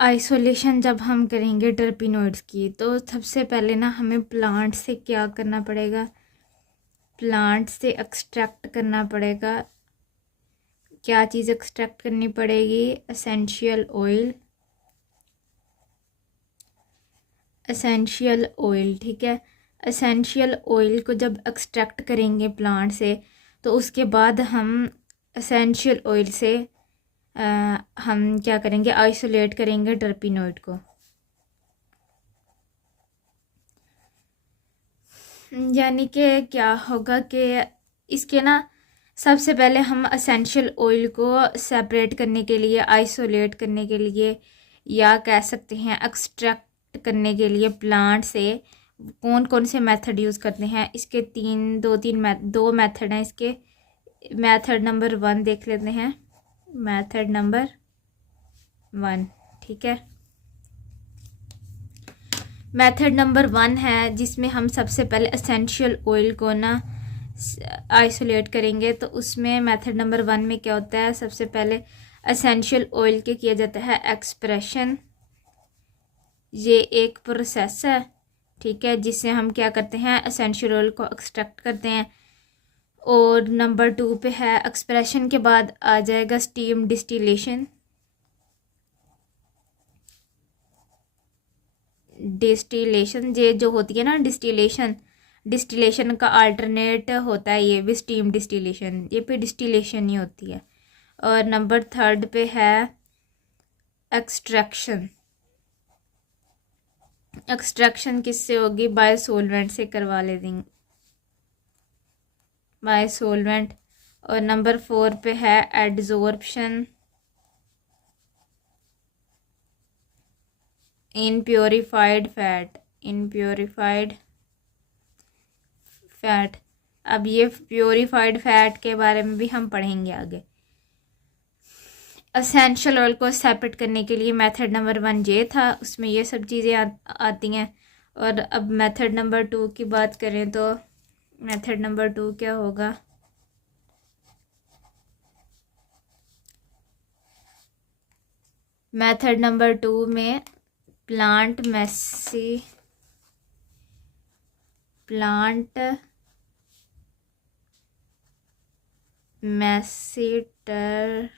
आइसोलेशन जब हम करेंगे टर्पिनोइड्स की तो सबसे पहले ना हमें प्लांट से क्या करना पड़ेगा, प्लांट से एक्सट्रैक्ट करना पड़ेगा। क्या चीज़ एक्सट्रैक्ट करनी पड़ेगी, एसेंशियल ऑयल, ठीक है। एसेंशियल ऑयल को जब एक्सट्रैक्ट करेंगे प्लांट से तो उसके बाद हम एसेंशियल ऑयल से हम क्या करेंगे, आइसोलेट करेंगे टर्पिनोइड को। यानी कि क्या होगा कि इसके ना सबसे पहले हम एसेंशियल ऑयल को सेपरेट करने के लिए, आइसोलेट करने के लिए, या कह सकते हैं एक्सट्रैक्ट करने के लिए प्लांट से कौन कौन से मेथड यूज़ करते हैं। इसके दो मेथड हैं इसके। मेथड नंबर 1 देख लेते हैं, मेथड नंबर 1। ठीक है, मेथड नंबर 1 है जिसमें हम सबसे पहले एसेंशियल ऑयल को ना आइसोलेट करेंगे। तो उसमें मेथड नंबर 1 में क्या होता है, सबसे पहले एसेंशियल ऑयल के किया जाता है एक्सप्रेशन। ये एक प्रोसेस है, ठीक है, जिससे हम क्या करते हैं, एसेंशियल ऑयल को एक्सट्रैक्ट करते हैं। और नंबर 2 पे है एक्सप्रेशन के बाद आ जाएगा स्टीम डिस्टिलेशन। ये जो होती है ना डिस्टिलेशन, डिस्टिलेशन का अल्टरनेट होता है ये भी स्टीम डिस्टिलेशन, ये भी डिस्टिलेशन ही होती है। और नंबर 3 पे है एक्सट्रैक्शन। एक्सट्रैक्शन किससे होगी? बाय सोलवेंट से करवा लेंगे, बाय सोलवेंट। और नंबर 4 पे है एडजॉर्प्शन इन प्योरीफाइड फैट, इन प्योरीफाइड फैट। अब ये प्योरीफाइड फैट के बारे में भी हम पढ़ेंगे आगे। असेंशियल ऑयल को सेपरेट करने के लिए मेथड नंबर 1 ये था, उसमें ये सब चीज़ें आती हैं। और अब मेथड नंबर 2 की बात करें तो मेथड नंबर 2 क्या होगा? मेथड नंबर 2 में प्लांट मैसीटर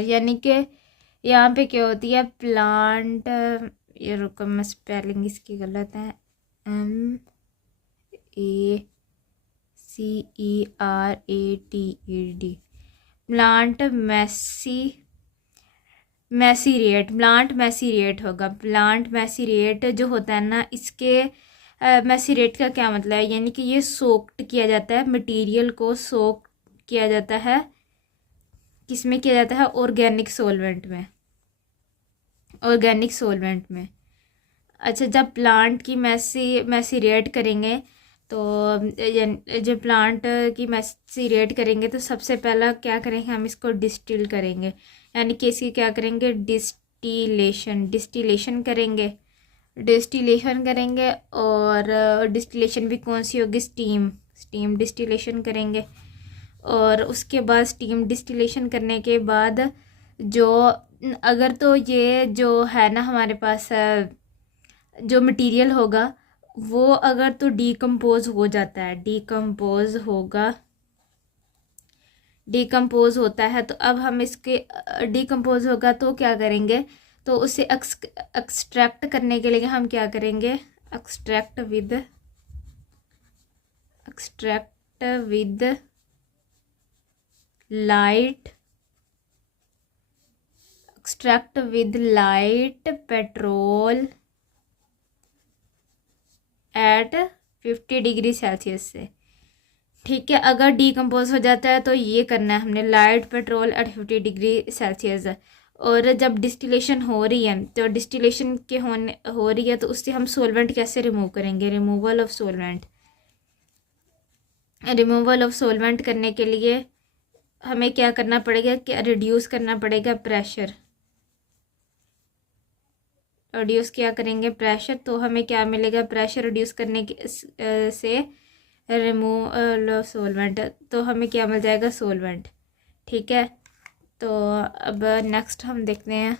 यानी कि यहाँ पे क्या होती है? प्लांट, ये रुको मैं स्पेलिंग इसकी गलत है, MACERATED, प्लांट मैसीरेट होगा। प्लांट मैसीरेट जो होता है ना, इसके मैसीरेट का क्या मतलब है? यानी कि ये सोक्ड किया जाता है, मटेरियल को सोक किया जाता है। किस में किया जाता है? ऑर्गेनिक सॉल्वेंट में। अच्छा, जब प्लांट की मैसीरेट करेंगे तो जब प्लांट की मैसीरेट करेंगे तो सबसे पहला क्या करेंगे? हम इसको डिस्टिल करेंगे, यानी कि इसकी क्या करेंगे? डिस्टिलेशन करेंगे। और डिस्टिलेशन भी कौन सी होगी? स्टीम डिस्टिलेशन करेंगे। और उसके बाद स्टीम डिस्टिलेशन करने के बाद जो, अगर तो ये जो है ना हमारे पास जो मटेरियल होगा वो अगर तो डिकम्पोज हो जाता है, डिकम्पोज होता है, तो अब हम इसके डिकम्पोज होगा तो क्या करेंगे? तो उसे एक्सट्रैक्ट करने के लिए हम क्या करेंगे? Extract with light petrol at 50 degree Celsius से। ठीक है, अगर डिकम्पोज हो जाता है तो ये करना है हमने, light petrol at 50 degree Celsius. और जब डिस्टिलेशन हो रही है तो डिस्टिलेशन के हो रही है तो उससे हम सोलवेंट कैसे रिमूव करेंगे? रिमूवल ऑफ सोलवेंट करने के लिए हमें क्या करना पड़ेगा? कि रिड्यूस करना पड़ेगा प्रेशर। रिड्यूस क्या करेंगे? प्रेशर। तो हमें क्या मिलेगा? प्रेशर रिड्यूस करने के से रिमूवल सोलवेंट, तो हमें क्या मिल जाएगा? सोलवेंट। ठीक है, तो अब नेक्स्ट हम देखते हैं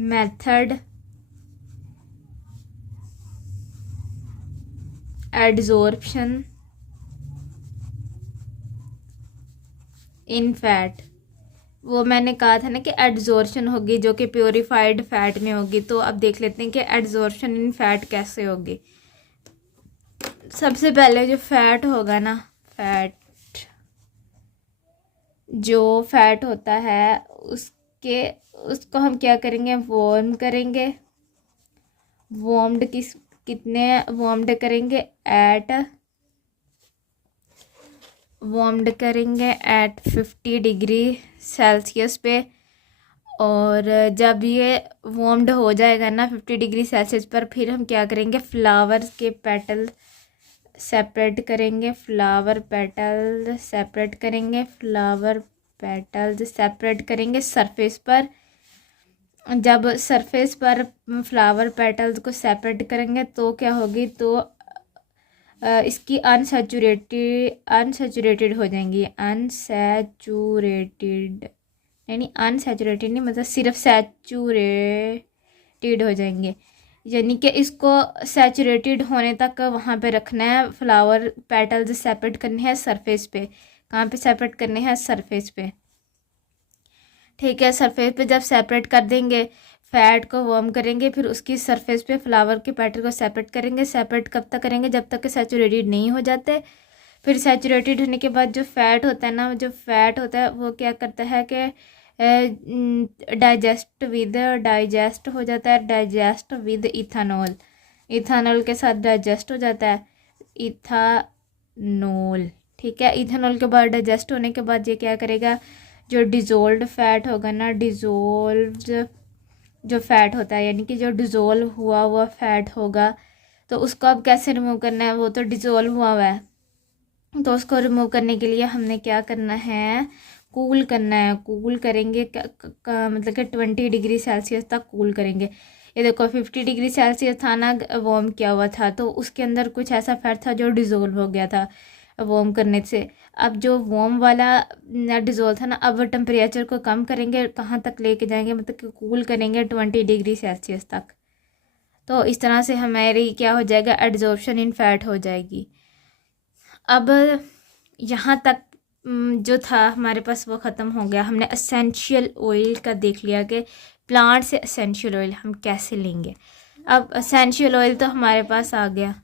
मेथड एडजॉर्प्शन इन फैट। वो मैंने कहा था ना कि एडजॉर्प्शन होगी जो कि प्योरीफाइड फैट में होगी। तो अब देख लेते हैं कि एडजॉर्प्शन इन फैट कैसे होगी। सबसे पहले जो फैट होगा ना, जो फैट होता है उसको हम क्या करेंगे? वार्म करेंगे। कितने वार्म्ड करेंगे? एट 50 डिग्री सेल्सियस पे। और जब ये वार्म्ड हो जाएगा ना 50 डिग्री सेल्सियस पर, फिर हम क्या करेंगे? फ्लावर के पेटल सेपरेट करेंगे, सरफेस पर। जब सरफेस पर फ्लावर पेटल्स को सेपरेट करेंगे तो क्या होगी? तो इसकी अनसेचुरेटेड हो जाएंगी, अनसेचुरेटेड यानी अनसेचुरेटेड नहीं मतलब सिर्फ सैचुरेटेड हो जाएंगे, यानी कि इसको सैचुरेटेड होने तक वहाँ पे रखना है। फ्लावर पेटल्स सेपरेट करने हैं सरफेस पे, कहाँ पे सेपरेट करने हैं, सरफेस पे, ठीक है। सरफेस पे जब सेपरेट कर देंगे, फैट को वार्म करेंगे, फिर उसकी सरफेस पे फ्लावर के पेटल को सेपरेट करेंगे। सेपरेट कब तक करेंगे, जब तक कि सैचुरेटेड नहीं हो जाते। फिर सैचुरेटेड होने के बाद जो फैट होता है ना, जो फैट होता है वो क्या करता है कि डाइजेस्ट हो जाता है, डाइजेस्ट विद इथानॉल, इथानॉल के साथ डाइजेस्ट हो जाता है, इथानॉल, ठीक है। इथानॉल के बाद डाइजेस्ट होने के बाद ये क्या करेगा, जो डिज़ोल्व फैट होगा ना, डिज़ोल्व जो फैट होता है यानी कि जो डिज़ोल्व हुआ हुआ फैट होगा, तो उसको अब कैसे रिमूव करना है, वो तो डिज़ोल्व हुआ है, तो उसको रिमूव करने के लिए हमने क्या करना है, कूल करना है। कूल करेंगे मतलब कि 20 डिग्री सेल्सियस तक कूल करेंगे। ये देखो 50 डिग्री सेल्सियस था ना, वार्म किया हुआ था, तो उसके अंदर कुछ ऐसा फैट था जो डिज़ोल्व हो गया था वार्म करने से। अब जो वार्म वाला डिज़ोल्व था ना, अब टेम्परेचर को कम करेंगे, कहाँ तक लेके जाएंगे, मतलब कि कूल करेंगे 20 डिग्री सेल्सियस तक। तो इस तरह से हमारी क्या हो जाएगा, एड्जॉर्प्शन इन फैट हो जाएगी। अब यहाँ तक जो था हमारे पास वो ख़त्म हो गया। हमने एसेंशियल ऑयल का देख लिया कि प्लांट से एसेंशियल ऑयल हम कैसे लेंगे। अब एसेंशियल ऑयल तो हमारे पास आ गया।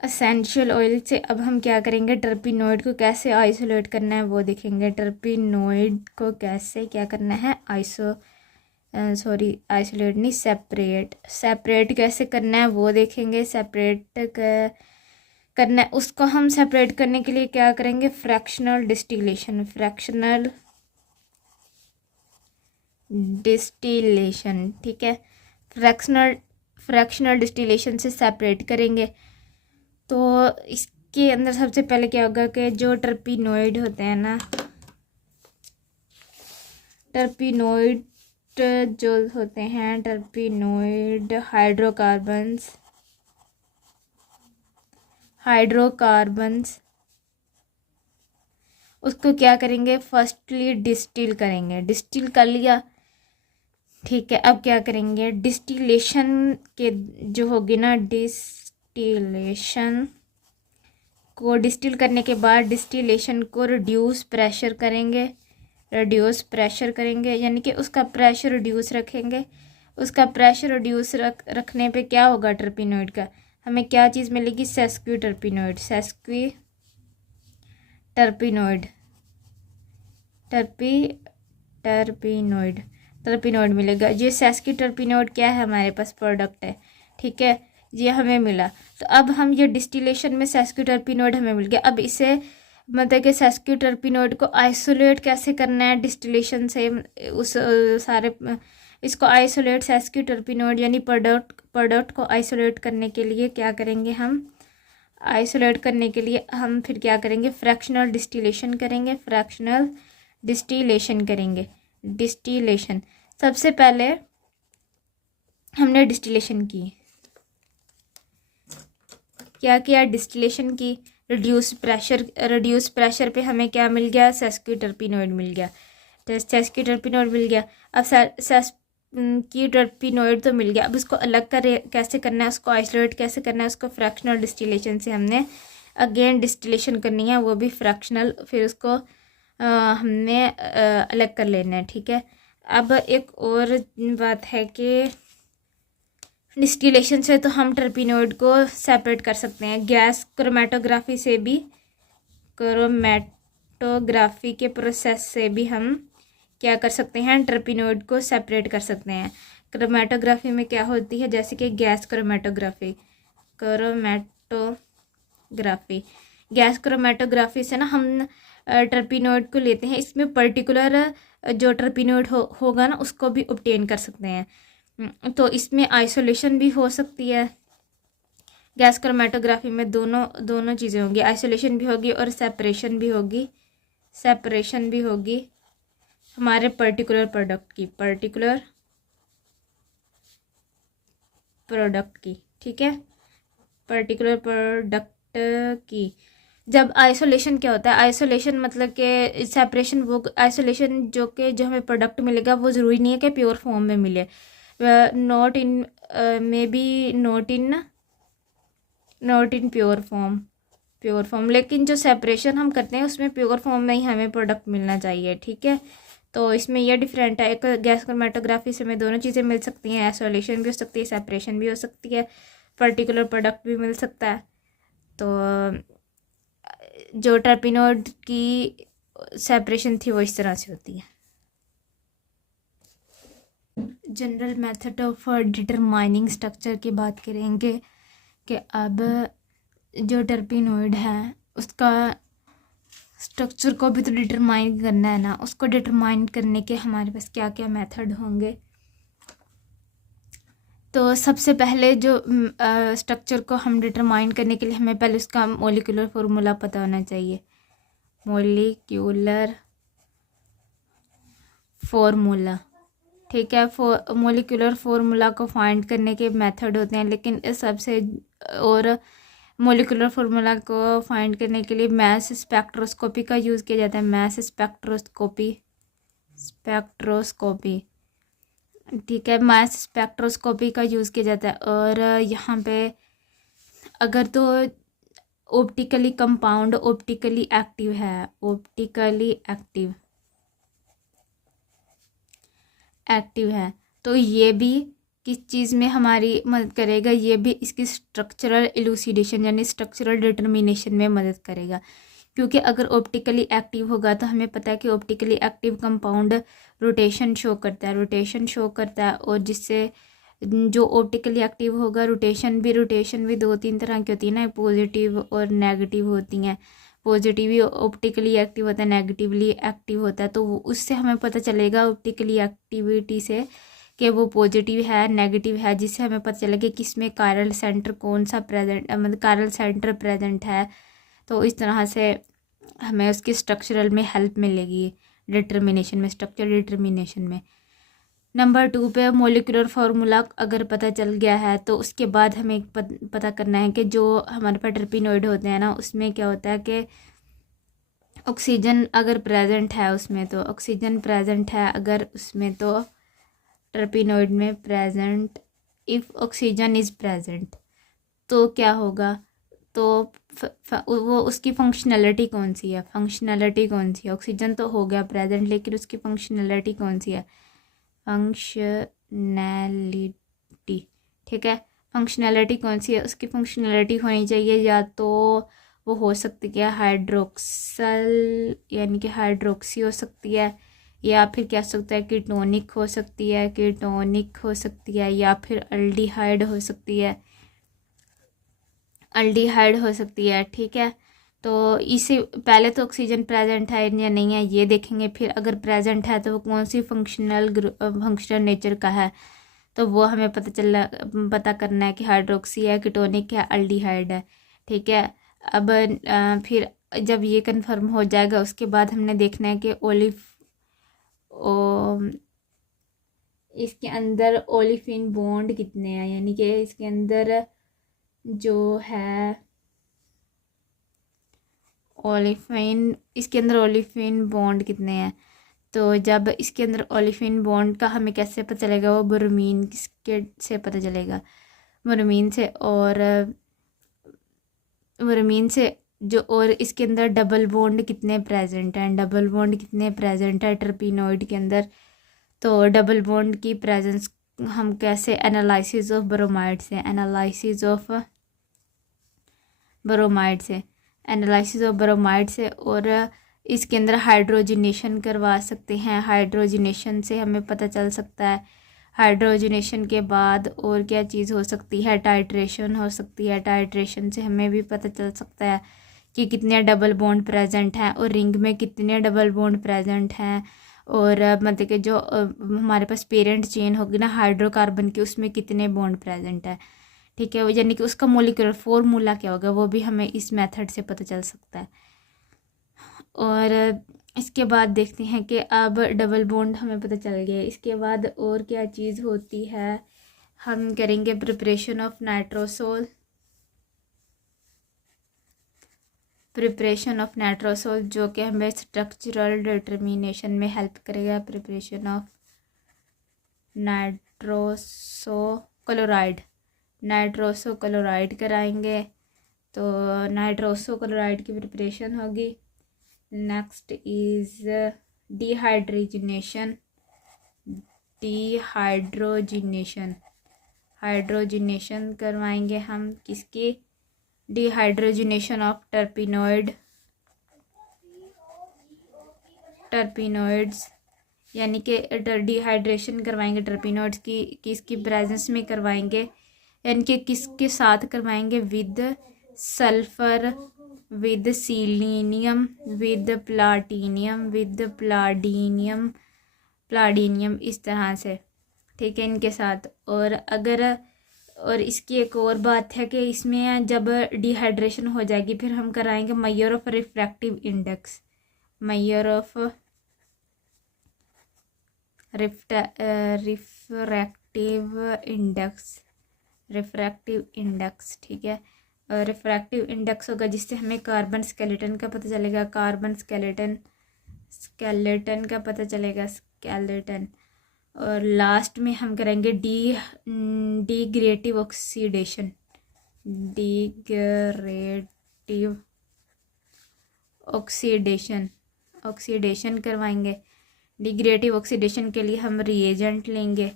एसेंशियल ऑयल से अब हम क्या करेंगे, टर्पिनोइड को कैसे आइसोलेट करना है वो देखेंगे। टर्पिनोइड को कैसे क्या करना है, आइसोलेट नहीं, सेपरेट कैसे करना है वो देखेंगे। सेपरेट करना है, उसको हम सेपरेट करने के लिए क्या करेंगे, फ्रैक्शनल डिस्टिलेशन, ठीक है। फ्रैक्शनल डिस्टिलेशन से सेपरेट करेंगे। तो इसके अंदर सबसे पहले क्या होगा कि जो टर्पिनोइड होते हैं ना, टर्पिनोइड जो होते हैं, टर्पिनोइड हाइड्रोकार्बन्स, उसको क्या करेंगे, फर्स्टली डिस्टिल करेंगे। डिस्टिल कर लिया, ठीक है। अब क्या करेंगे, डिस्टिलेशन के जो होगी ना, डिस्टिल करने के बाद डिस्टिलेशन को रिड्यूस प्रेशर करेंगे, यानी कि उसका प्रेशर रिड्यूस रखेंगे। उसका प्रेशर रिड्यूस रखने पे क्या होगा, टर्पिनोइड का हमें क्या चीज़ मिलेगी, टर्पिनोइड मिलेगा। ये सेस्क्यू टर्पिनोइड क्या है, हमारे पास प्रोडक्ट है, ठीक है, ये हमें मिला। तो अब हम ये डिस्टिलेशन में सेस्क्यू टर्पिनोइड हमें मिल गया। अब इसे मतलब कि सेस्क्यू टर्पिनोइड को आइसोलेट कैसे करना है डिस्टिलेशन से, उस सारे इसको आइसोलेट, सेस्क्यू टर्पिनोइड यानी प्रोडक्ट को आइसोलेट करने के लिए क्या करेंगे, हम आइसोलेट करने के लिए हम फिर क्या करेंगे, फ्रैक्शनल डिस्टिलेशन करेंगे। डिस्टिलेशन सबसे पहले हमने डिस्टिलेशन की, क्या किया, डिस्टिलेशन की, रिड्यूस प्रेशर पे हमें क्या मिल गया, सेस्क्यू टर्पिनोइड मिल गया। अब सेस्क्यू टर्पिनोइड तो मिल गया, अब उसको अलग कैसे करना है, उसको आइसोलेट कैसे करना है, उसको फ्रैक्शनल डिस्टिलेशन से हमने अगेन डिस्टिलेशन करनी है, वो भी फ्रैक्शनल, फिर उसको हमने अलग कर लेना है, ठीक है। अब एक और बात है कि डिस्टिलेशन से तो हम टर्पिनोइड को सेपरेट कर सकते हैं, गैस क्रोमेटोग्राफी के प्रोसेस से भी हम क्या कर सकते हैं, टर्पिनोइड को सेपरेट कर सकते हैं। क्रोमेटोग्राफी में क्या होती है, जैसे कि गैस क्रोमेटोग्राफी से ना हम टर्पिनोइड को लेते हैं, इसमें पर्टिकुलर जो टर्पिनोइड होगा ना उसको भी ऑब्टेन कर सकते हैं। तो इसमें आइसोलेशन भी हो सकती है, गैस क्रोमेटोग्राफी में दोनों चीज़ें होंगी, आइसोलेशन भी होगी और सेपरेशन भी होगी हमारे पर्टिकुलर प्रोडक्ट की, ठीक है। पर्टिकुलर प्रोडक्ट की। जब आइसोलेशन क्या होता है, आइसोलेशन मतलब कि सेपरेशन, वो आइसोलेशन जो हमें प्रोडक्ट मिलेगा वो ज़रूरी नहीं है कि प्योर फॉर्म में मिले, not in may be not in pure form, लेकिन जो सेपरेशन हम करते हैं उसमें प्योर फॉर्म में ही हमें प्रोडक्ट मिलना चाहिए, ठीक है। तो इसमें यह डिफरेंट है, एक गैस क्रोमेटोग्राफी से हमें दोनों चीज़ें मिल सकती हैं, आइसोलेशन भी हो सकती है, सेपरेशन भी हो सकती है, पर्टिकुलर प्रोडक्ट भी मिल सकता है। तो जो टर्पिनोइड की सेपरेशन थी वो इस तरह से होती है। General method of determining structure की बात करेंगे कि अब जो टर्पिनोइड है उसका स्ट्रक्चर को भी तो डिटरमाइन करना है ना, उसको डिटरमाइन करने के हमारे पास क्या क्या मेथड होंगे। तो सबसे पहले जो स्ट्रक्चर को हम डिटरमाइन करने के लिए हमें पहले उसका मोलिकुलर फार्मूला पता होना चाहिए। मोलिकुलर फार्मूला, ठीक है। मोलिकुलर फार्मूला को फाइंड करने के मेथड होते हैं, लेकिन इस सबसे और मोलिकुलर फार्मूला को फाइंड करने के लिए मास स्पेक्ट्रोस्कोपी का यूज़ किया जाता है। मास स्पेक्ट्रोस्कोपी, ठीक है, मास स्पेक्ट्रोस्कोपी का यूज़ किया जाता है। और यहाँ पे अगर तो ऑप्टिकली कंपाउंड ऑप्टिकली एक्टिव है, ऑप्टिकली एक्टिव है, तो ये भी किस चीज़ में हमारी मदद करेगा, ये भी इसकी स्ट्रक्चरल इलूसिडेशन यानी स्ट्रक्चरल डिटर्मिनेशन में मदद करेगा। क्योंकि अगर ऑप्टिकली एक्टिव होगा तो हमें पता है कि optically active compound rotation show करता है, और जिससे जो ऑप्टिकली एक्टिव होगा रोटेशन भी दो तीन तरह की होती है ना, पॉजिटिव और नेगेटिव होती हैं। पॉजिटिव ऑप्टिकली एक्टिव होता है, नेगेटिवली एक्टिव होता है, तो उससे हमें पता चलेगा ऑप्टिकली एक्टिविटी से कि वो पॉजिटिव है नेगेटिव है, जिससे हमें पता चलेगा कि किसमें कायरल सेंटर कौन सा प्रेजेंट, मतलब कायरल सेंटर प्रेजेंट है। तो इस तरह से हमें उसकी स्ट्रक्चरल में हेल्प मिलेगी डिटर्मिनेशन में, स्ट्रक्चर डिटर्मिनेशन में। नंबर 2 पे मोलिकुलर फार्मूला अगर पता चल गया है तो उसके बाद हमें पता करना है कि जो हमारे पास टर्पिनोइड होते हैं ना, उसमें क्या होता है कि ऑक्सीजन अगर प्रेजेंट है उसमें, तो ऑक्सीजन प्रेजेंट है अगर उसमें, तो टर्पिनोइड में present, if oxygen is present तो क्या होगा, तो वो उसकी फंक्शनैलिटी कौन सी है, ऑक्सीजन तो हो गया प्रेजेंट, लेकिन उसकी फंक्शनैलिटी कौन सी है, फंक्शनैलिटी, ठीक है। फंक्शनैलिटी कौन सी है, उसकी फंक्शनैलिटी होनी चाहिए या तो वो हो सकती है हाइड्रोक्सल यानी कि हाइड्रोक्सी हो सकती है, या फिर क्या सकता है कीटोनिक हो सकती है, या फिर अल्डिहाइड हो सकती है, ठीक है। तो इसे पहले तो ऑक्सीजन प्रेजेंट है या नहीं है ये देखेंगे, फिर अगर प्रेजेंट है तो वो कौन सी फंक्शनल नेचर का है, तो वो हमें पता करना है कि हाइड्रोक्सी है, कीटोनिक है, अल्डिहाइड है, ठीक है। अब फिर जब ये कंफर्म हो जाएगा उसके बाद हमने देखना है कि इसके अंदर ओलिफिन बॉन्ड कितने हैं, यानी कि इसके अंदर जो है ओलिफिन बॉन्ड कितने हैं। तो जब इसके अंदर ओलिफिन बॉन्ड का हमें कैसे पता चलेगा, वो ब्रोमीन किसके से पता चलेगा, ब्रोमीन से जो, और इसके अंदर डबल बॉन्ड कितने प्रेजेंट हैं टर्पिनोइड के अंदर। तो डबल बॉन्ड की प्रेजेंस हम कैसे, एनालिसिस ऑफ ब्रोमाइड से और इसके अंदर हाइड्रोजनेशन करवा सकते हैं, हाइड्रोजनेशन से हमें पता चल सकता है। हाइड्रोजनेशन के बाद और क्या चीज़ हो सकती है, टाइट्रेशन हो सकती है, टाइट्रेशन से हमें भी पता चल सकता है कि कितने डबल बॉन्ड प्रेजेंट हैं और रिंग में कितने डबल बॉन्ड प्रेजेंट हैं, और मतलब कि जो हमारे पास पेरेंट चेन होगी ना हाइड्रोकार्बन की, उसमें कितने बॉन्ड प्रेजेंट है, ठीक है। यानी कि उसका मोलिकुलर फार्मूला क्या होगा वो भी हमें इस मेथड से पता चल सकता है। और इसके बाद देखते हैं कि अब डबल बॉन्ड हमें पता चल गया, इसके बाद और क्या चीज़ होती है, हम करेंगे प्रिपरेशन ऑफ नाइट्रोसोल। प्रिपरेशन ऑफ नाइट्रोसोल, जो कि हमें स्ट्रक्चरल डिटर्मिनेशन में हेल्प करेगा। प्रिपरेशन ऑफ नाइट्रोसो क्लोराइड कराएंगे, तो नाइट्रोसो क्लोराइड की प्रिपरेशन होगी। नेक्स्ट इज़ हाइड्रोजिनेशन करवाएंगे हम किसकी? डिहाइड्रोजिनेशन ऑफ टर्पिनोइड्स, यानी कि डिहाइड्रेशन करवाएंगे टर्पिनोइड्स की किसकी प्रेजेंस में करवाएंगे, यानी कि किसके साथ करवाएंगे? विद सल्फर, विद सीलिनियम, विद प्लाडीनियम, इस तरह से, ठीक है, इनके साथ। और इसकी एक और बात है कि इसमें जब डिहाइड्रेशन हो जाएगी फिर हम कराएंगे मेजर ऑफ रिफ्रैक्टिव इंडेक्स, ठीक है। रिफ्रैक्टिव इंडेक्स होगा जिससे हमें कार्बन स्केलेटन का पता चलेगा, स्केलेटन का पता चलेगा, स्केलेटन। और लास्ट में हम करेंगे डिग्रेटिव ऑक्सीडेशन करवाएंगे। डिग्रेटिव ऑक्सीडेशन के लिए हम रिएजेंट लेंगे,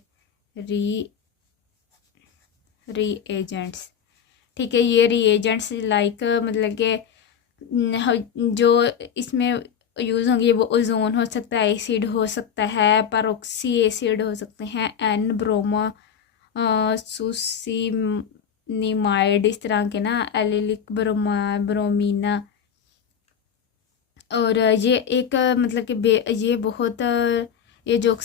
रीएजेंट्स, ठीक है। ये रिएजेंट्स लाइक मतलब कि जो इसमें यूज़ होंगे वो ओजोन हो सकता है, एसिड हो सकता है, परऑक्सी एसिड हो सकते हैं, एन ब्रोमो सुसीनिमाइड, इस तरह के ना, एलिलिक ब्रोमीना। और ये एक मतलब कि ये बहुत ये जो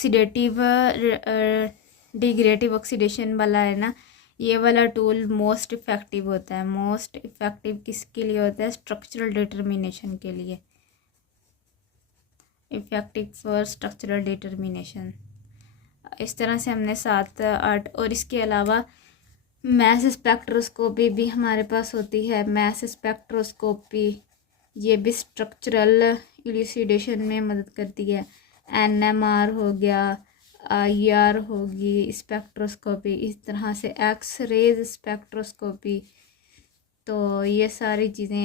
डिग्रेटिव ऑक्सीडेशन वाला है ना, ये वाला टूल मोस्ट इफ़ेक्टिव होता है। मोस्ट इफ़ेक्टिव किसके लिए होता है? स्ट्रक्चरल डिटर्मिनेशन के लिए, इफ़ेक्टिव फॉर स्ट्रक्चरल डिटर्मिनेशन। इस तरह से हमने 7 8, और इसके अलावा मैस स्पेक्ट्रोस्कोपी भी हमारे पास होती है। मैस स्पेक्ट्रोस्कोपी ये भी स्ट्रक्चरल इल्यूसिडेशन में मदद करती है। NMR हो गया, IR होगी, स्पेक्ट्रोस्कोपी, इस तरह से एक्स रेज स्पेक्ट्रोस्कोपी, तो ये सारी चीज़ें